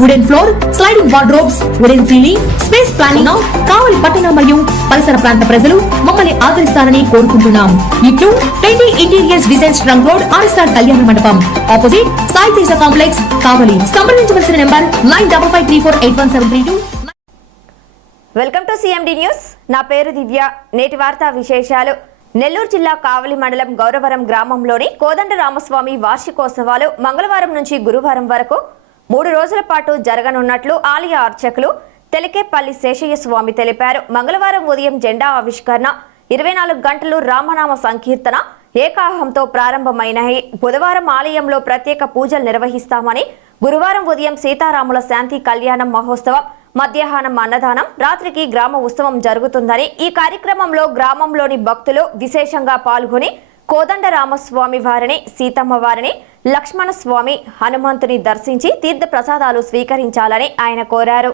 wooden floor sliding wardrobes wooden ceiling space planning Kavali పట్టణ మరియు పరిసర ప్రాంత ప్రజలు మమ్మల్ని ఆదరిస్తారని కోరుకుంటున్నాం. ఇట్లు twenty interiors designs trunk road RSR Kalyana Mandapam. Opposite Sai Teja complex Kavali. సంప్రదించవలసిన number nine double five three four eight one seven three two. Welcome to CMD news నా పేరు దివ్య. నేటి వార్తా విశేషాలు. నెల్లూరు జిల్లా కావలి మండలం గౌరవరం గ్రామంలోని కోదండ రామస్వామి వార్షికోత్సవాలు మంగళవారం నుంచి గురువారం వరకు మూడు రోజుల పాటు జరగనున్నట్లు ఆలయ అర్చకులు తెలకేపల్లి శేషయ్య స్వామి తెలిపారు. మంగళవారం ఉదయం జెండా ఆవిష్కరణ ఇరవై నాలుగు గంటలు రామనామ సంకీర్తన ఏకాహంతో ప్రారంభమైనాయి. బుధవారం ఆలయంలో ప్రత్యేక పూజలు నిర్వహిస్తామని గురువారం ఉదయం సీతారాముల శాంతి కళ్యాణం మహోత్సవం మధ్యాహ్నం అన్నదానం రాత్రికి గ్రామ ఉత్సవం జరుగుతుందని ఈ కార్యక్రమంలో గ్రామంలోని భక్తులు విశేషంగా పాల్గొని కోదండ రామస్వామి వారిని సీతమ్మ వారిని లక్ష్మణ స్వామి హనుమంతుని దర్శించి తీర్థ ప్రసాదాలు స్వీకరించాలని ఆయన కోరారు.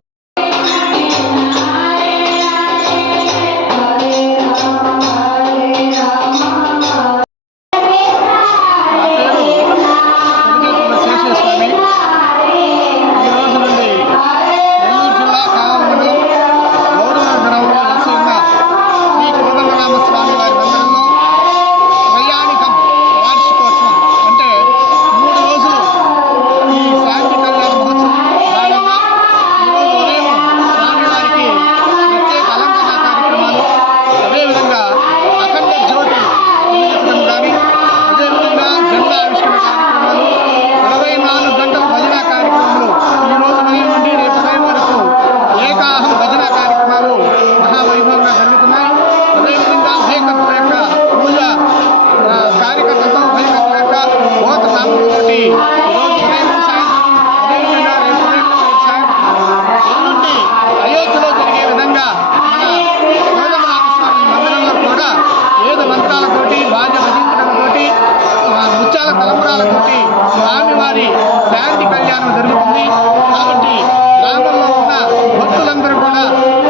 ముత్యాల తలంబరాలతోటి స్వామివారి శాంతి కళ్యాణం జరుగుతుంది. కాబట్టి గ్రామంలో ఉన్న భక్తులందరూ కూడా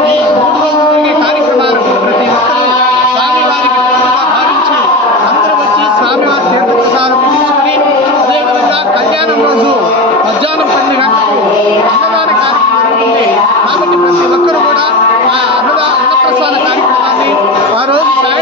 ఈ మూడు రోజులు జరిగే కార్యక్రమాలు ప్రతి ఒక్కరూ స్వామివారికి పూజగా భావించి అందరూ వచ్చి స్వామివారి తీర్థప్రసాదం తీసుకుని అదేవిధంగా కళ్యాణం రోజు మధ్యాహ్నం పన్నెండు గంటలకు అన్నదాన కార్యక్రమం జరుగుతుంది కాబట్టి ప్రతి ఒక్కరూ కూడా ఆ అన్నదా అన్నప్రసాద కార్యక్రమాన్ని ఆ రోజు సాయం